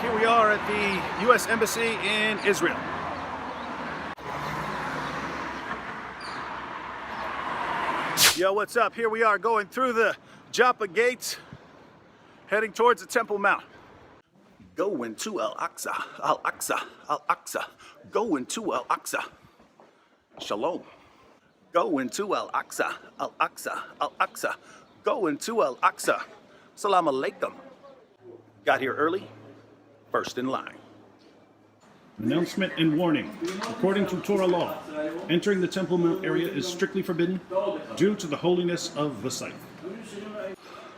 Here we are at the U.S. Embassy in Israel. Yo, what's up? Here we are going through the Joppa gates, heading towards the Temple Mount. Going to Al-Aqsa, Al-Aqsa, Al-Aqsa. Going to Al-Aqsa. Shalom. Going to Al-Aqsa, Al-Aqsa, Al-Aqsa. Going to Al-Aqsa. Salam alaikum. Got here early, first in line. Announcement and warning. According to Torah law, entering the Temple Mount area is strictly forbidden due to the holiness of the site.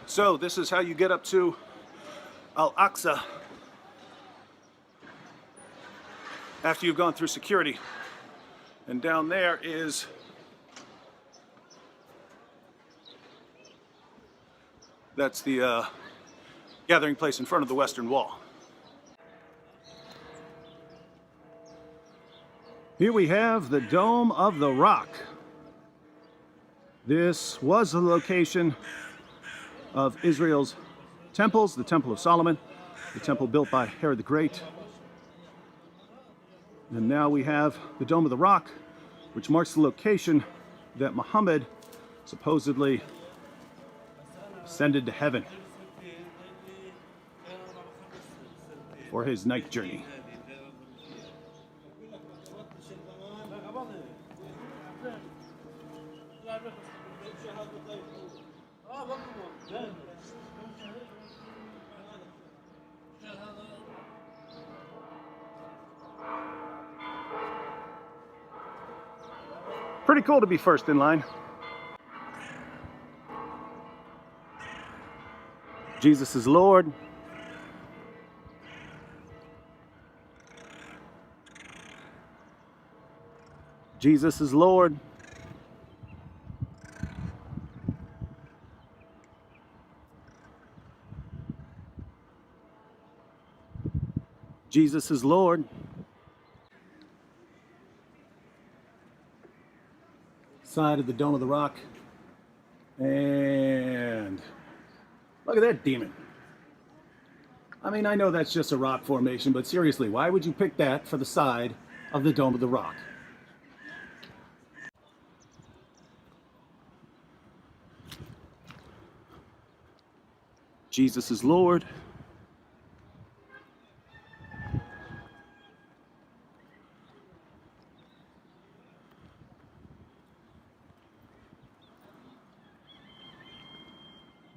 So this is how you get up to Al-Aqsa after you've gone through security. And down there is that's the gathering place in front of the Western Wall. Here we have the Dome of the Rock. This was the location of Israel's temples, the Temple of Solomon, the temple built by Herod the Great. And now we have the Dome of the Rock, which marks the location that Muhammad supposedly ascended to heaven for his night journey. Pretty cool to be first in line. Jesus is Lord. Jesus is Lord. Jesus is Lord. Side of the Dome of the Rock. And look at that demon. I mean, I know that's just a rock formation, but seriously, why would you pick that for the side of the Dome of the Rock? Jesus is Lord.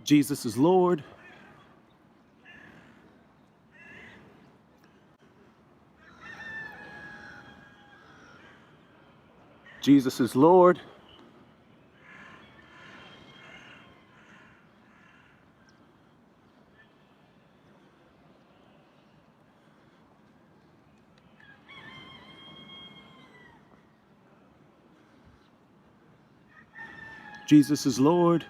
Jesus is Lord. Jesus is Lord. Jesus is Lord.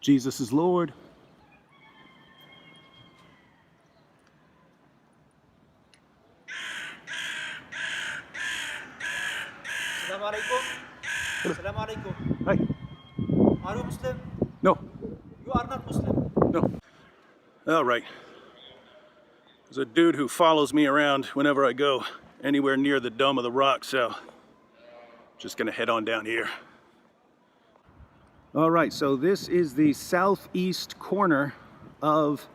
Jesus is Lord. Assalamu alaikum. Assalamu alaikum. Hi. Are you Muslim? No. You are not Muslim. No. All right. There's a dude who follows me around whenever I go anywhere near the Dome of the Rock, so just gonna head on down here. All right, so this is the southeast corner of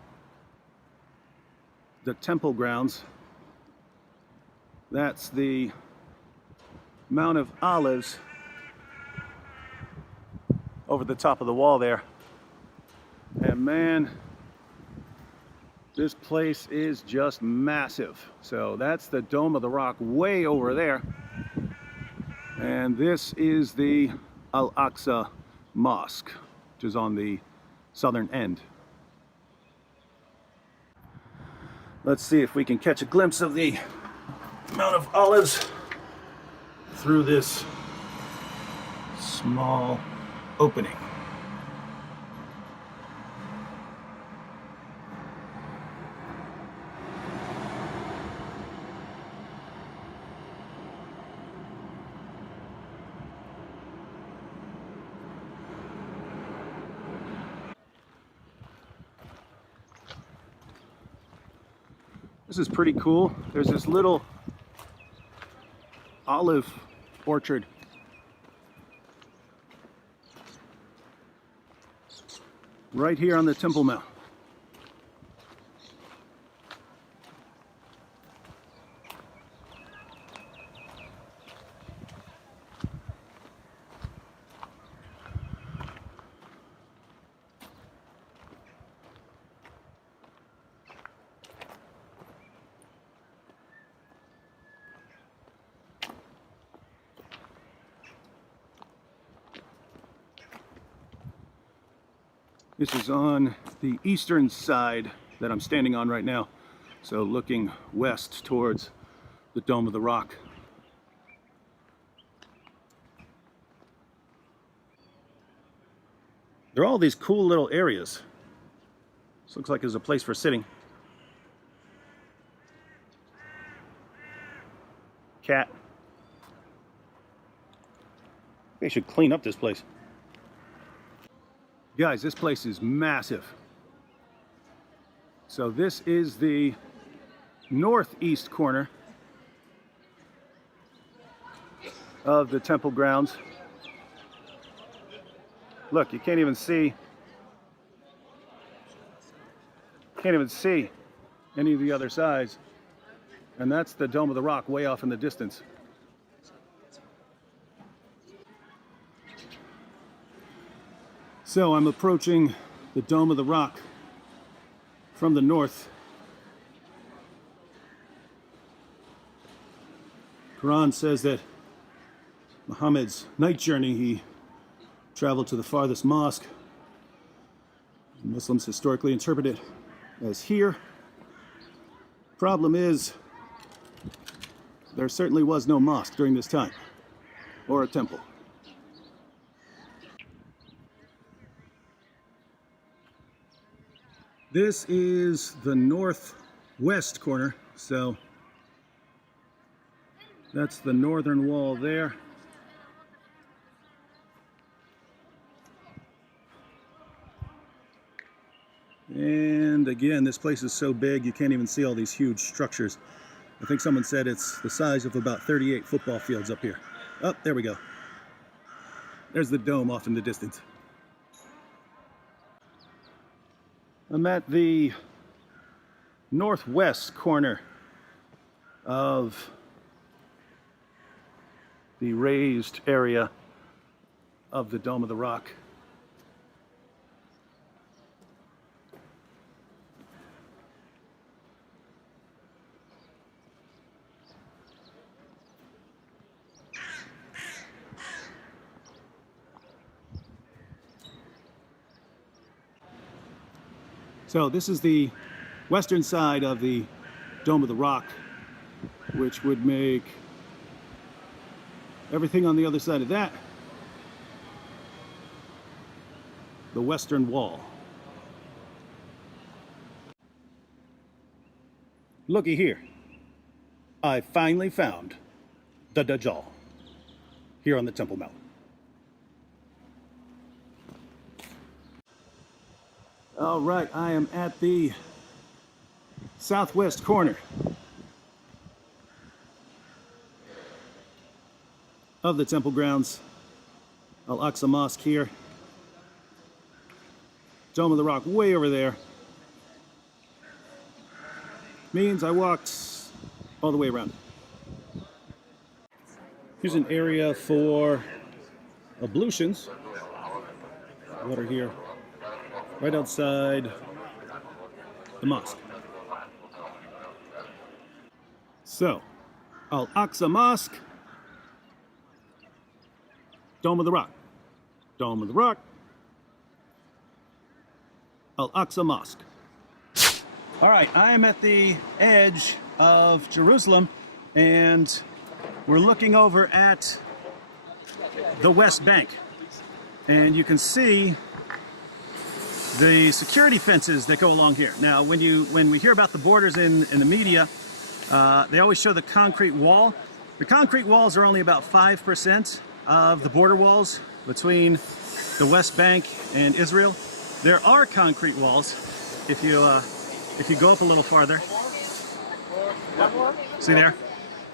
the temple grounds. That's the Mount of Olives over the top of the wall there. And man, this place is just massive. So that's the Dome of the Rock way over there. And this is the Al-Aqsa Mosque, which is on the southern end. Let's see if we can catch a glimpse of the Mount of Olives through this small opening. This is pretty cool. There's this little olive orchard. Right here on the Temple Mount. This is on the eastern side that I'm standing on right now. So looking west towards the Dome of the Rock. There are all these cool little areas. This looks like there's a place for sitting. Cat. They should clean up this place. Guys, this place is massive. So this is the northeast corner of the temple grounds. Look, you can't even see any of the other sides. And that's the Dome of the Rock way off in the distance. So I'm approaching the Dome of the Rock from the north. Quran says that Muhammad's night journey, he traveled to the farthest mosque. Muslims historically interpret it as here. Problem is, there certainly was no mosque during this time, or a temple. This is the northwest corner, so that's the northern wall there. And again, this place is so big you can't even see all these huge structures. I think someone said it's the size of about 38 football fields up here. Oh, there we go. There's the dome off in the distance. I'm at the northwest corner of the raised area of the Dome of the Rock. So this is the western side of the Dome of the Rock, which would make everything on the other side of that the western wall. Looky here. I finally found the Dajjal here on the Temple Mount. All right, I am at the southwest corner of the temple grounds. Al-Aqsa Mosque here. Dome of the Rock way over there. Means I walked all the way around. Here's an area for ablutions. Water here. Right outside the mosque. So, Al-Aqsa Mosque, Dome of the Rock, Dome of the Rock, Al-Aqsa Mosque. All right, I am at the edge of Jerusalem, and we're looking over at the West Bank, and you can see the security fences that go along here. Now, when we hear about the borders in the media, they always show the concrete wall. The concrete walls are only about 5% of the border walls between the West Bank and Israel. There are concrete walls if you go up a little farther. See there?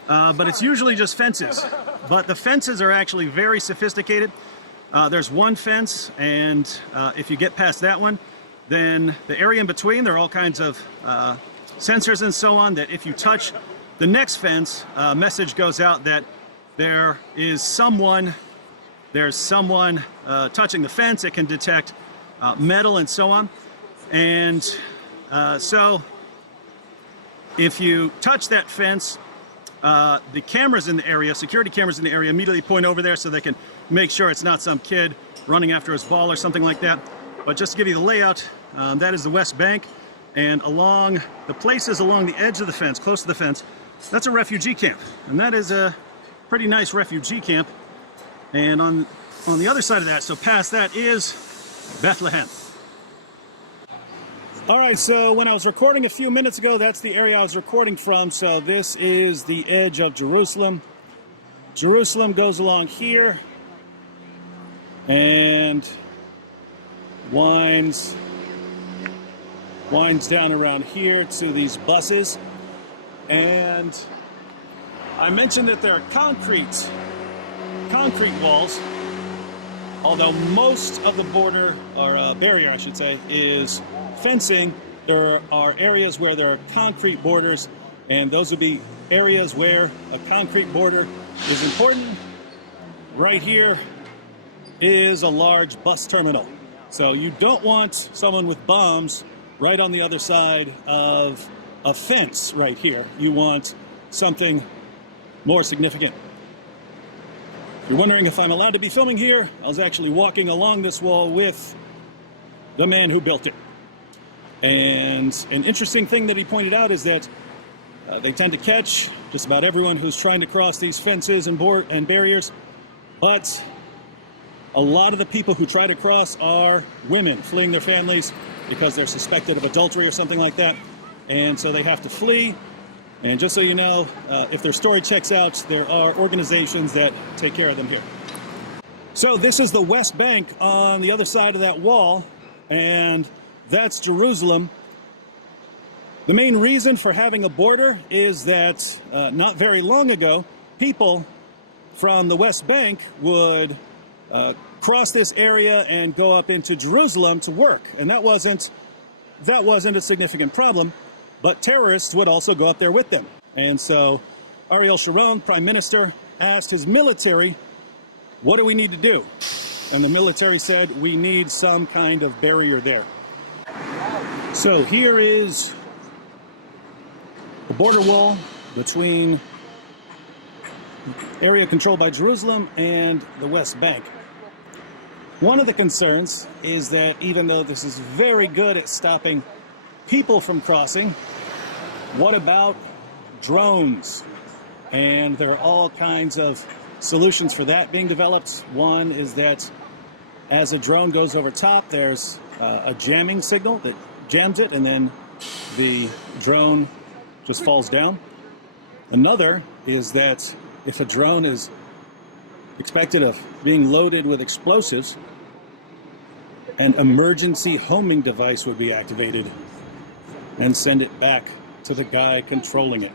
But it's usually just fences. But the fences are actually very sophisticated. There's one fence, and if you get past that one, then the area in between, there are all kinds of sensors and so on, that if you touch the next fence, a message goes out that there's someone touching the fence. It can detect metal and so on. And so if you touch that fence, the cameras in the area, security cameras in the area, immediately point over there so they can make sure it's not some kid running after his ball or something like that. But just to give you the layout, that is the West Bank, and along the places along the edge of the fence, close to the fence, that's a refugee camp, and that is a pretty nice refugee camp. And on the other side of that, so past that, is Bethlehem. All right, so when I was recording a few minutes ago, that's the area I was recording from. So this is the edge of Jerusalem. Jerusalem goes along here and winds down around here to these buses. And I mentioned that there are concrete walls, although most of the border, or barrier I should say, is fencing. There are areas where there are concrete borders, and those would be areas where a concrete border is important. Right here is a large bus terminal. So you don't want someone with bombs right on the other side of a fence right here. You want something more significant. If you're wondering if I'm allowed to be filming here, I was actually walking along this wall with the man who built it. And an interesting thing that he pointed out is that they tend to catch just about everyone who's trying to cross these fences and barriers, but a lot of the people who try to cross are women fleeing their families because they're suspected of adultery or something like that, and so they have to flee. And just so you know, if their story checks out, there are organizations that take care of them here. So this is the West Bank on the other side of that wall, and that's Jerusalem. The main reason for having a border is that not very long ago, people from the West Bank would cross this area and go up into Jerusalem to work, and that wasn't a significant problem. But terrorists would also go up there with them. And so Ariel Sharon, Prime Minister, asked his military, what do we need to do? And the military said, we need some kind of barrier there. So here is the border wall between the area controlled by Jerusalem and the West Bank. One of the concerns is that even though this is very good at stopping people from crossing, what about drones? And there are all kinds of solutions for that being developed. One is that as a drone goes over top, there's a jamming signal that jams it, and then the drone just falls down. Another is that if a drone is expected of being loaded with explosives, an emergency homing device would be activated and send it back to the guy controlling it.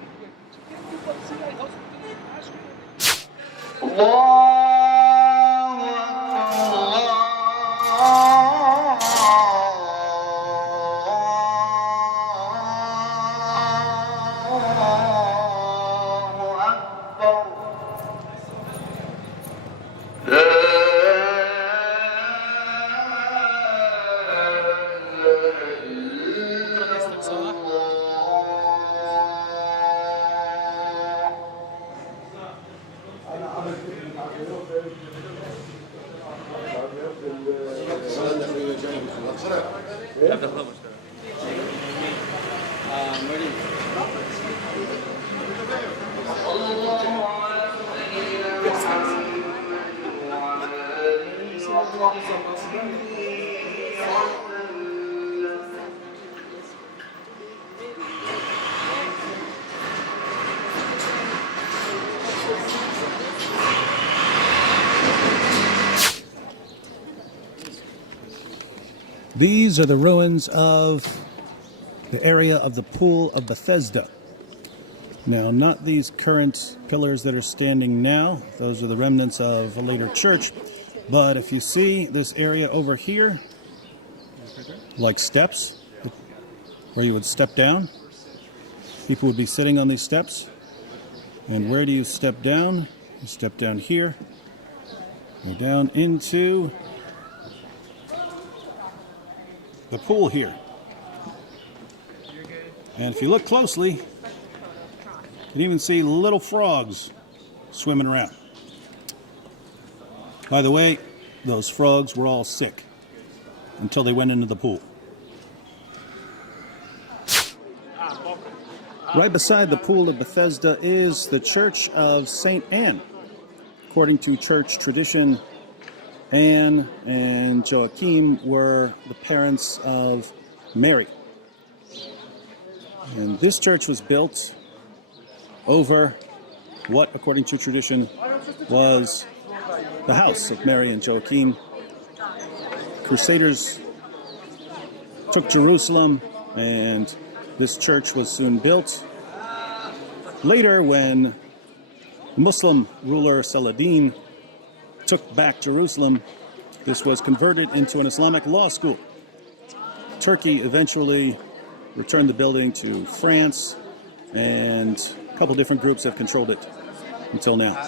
These are the ruins of the area of the Pool of Bethesda. Now, not these current pillars that are standing now. Those are the remnants of a later church. But if you see this area over here, like steps, where you would step down, people would be sitting on these steps. And where do you step down? You step down here. Go down into the pool here. And if you look closely, you can even see little frogs swimming around. By the way, those frogs were all sick until they went into the pool. Right beside the pool of Bethesda is the Church of St. Anne. According to church tradition, Anne and Joachim were the parents of Mary. And this church was built over what, according to tradition, was the house of Mary and Joachim. Crusaders took Jerusalem, and this church was soon built. Later, when Muslim ruler Saladin took back Jerusalem, this was converted into an Islamic law school. Turkey eventually returned the building to France, and a couple different groups have controlled it until now.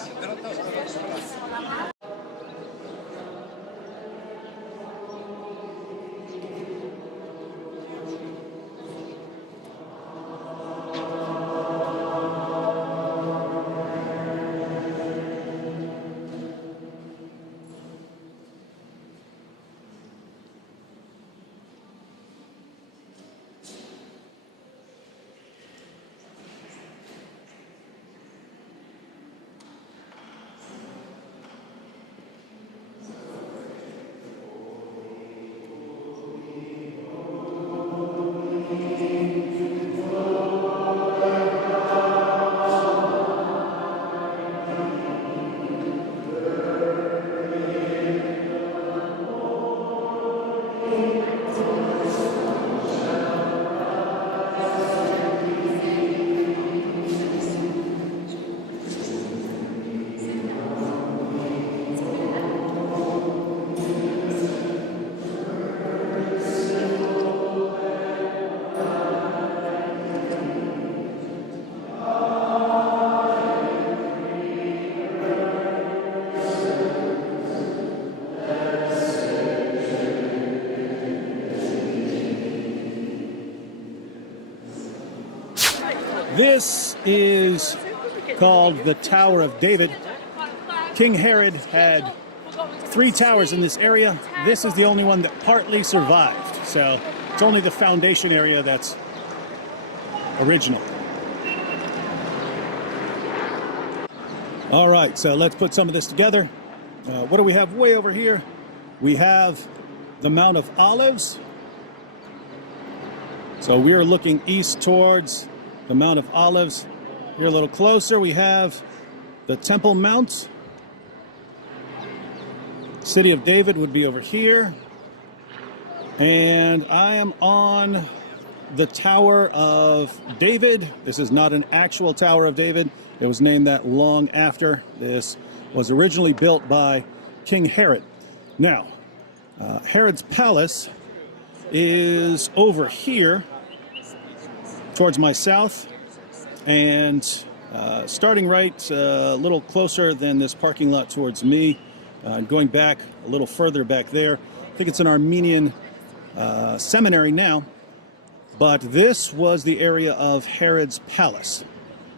This is called the Tower of David. King Herod had 3 towers in this area. This is the only one that partly survived. So it's only the foundation area that's original. All right, so let's put some of this together. What do we have way over here? We have the Mount of Olives. So we are looking east towards the Mount of Olives. Here a little closer, we have the Temple Mount. City of David would be over here. And I am on the Tower of David. This is not an actual Tower of David. It was named that long after. This was originally built by King Herod. Now, Herod's palace is over here towards my south, and starting right a little closer than this parking lot towards me, going back a little further back there. I think it's an Armenian seminary now, but this was the area of Herod's palace.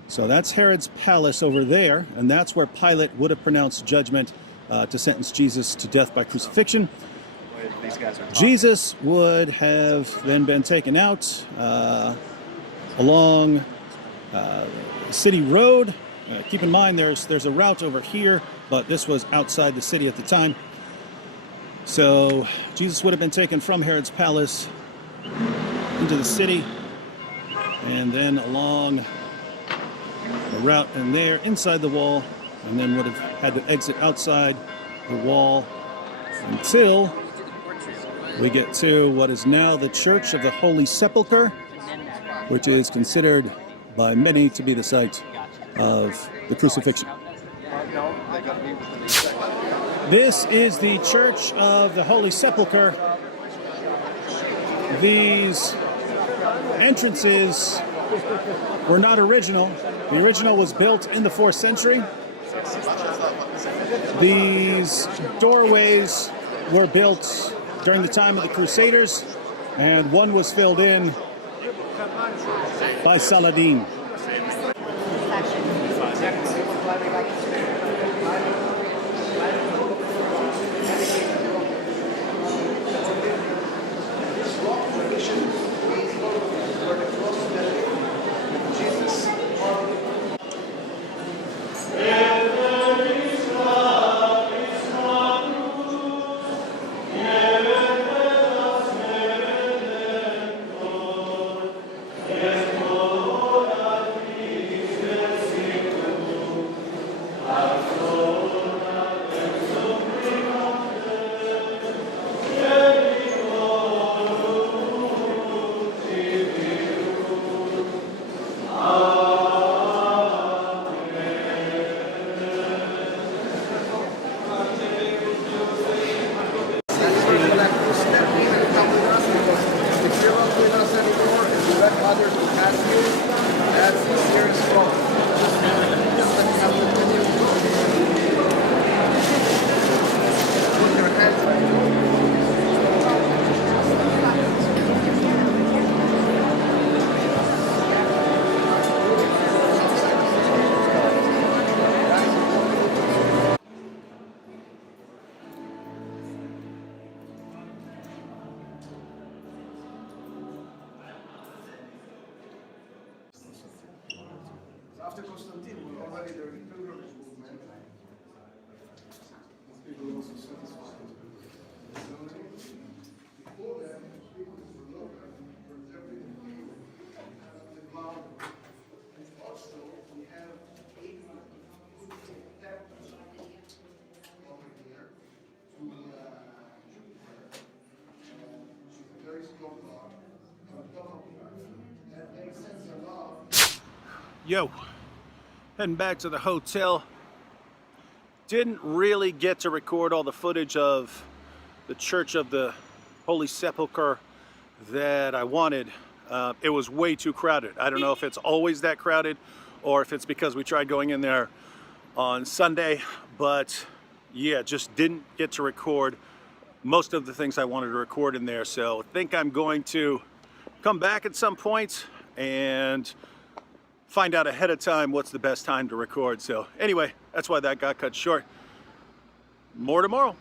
So that's Herod's palace over there, and that's where Pilate would have pronounced judgment to sentence Jesus to death by crucifixion. Jesus would have then been taken out along City Road. Keep in mind there's a route over here, but this was outside the city at the time. So Jesus would have been taken from Herod's palace into the city, and then along the route and there inside the wall, and then would have had to exit outside the wall until we get to what is now the Church of the Holy Sepulchre, which is considered by many to be the site of the crucifixion. This is the Church of the Holy Sepulchre. These entrances were not original. The original was built in the 4th century. These doorways were built during the time of the Crusaders, and one was filled in by Saladin. After Constantine, we're already there in pilgrimage movement. People also satisfied. Before that, people were local, everything the ground. Also, we have 8 temples over here to Jupiter, which is a very strong god. That makes sense a lot. Yo, heading back to the hotel. Didn't really get to record all the footage of the Church of the Holy Sepulchre that I wanted. It was way too crowded. I don't know if it's always that crowded or if it's because we tried going in there on Sunday, but yeah, just didn't get to record most of the things I wanted to record in there. So I think I'm going to come back at some point and find out ahead of time what's the best time to record. So anyway, that's why that got cut short. More tomorrow.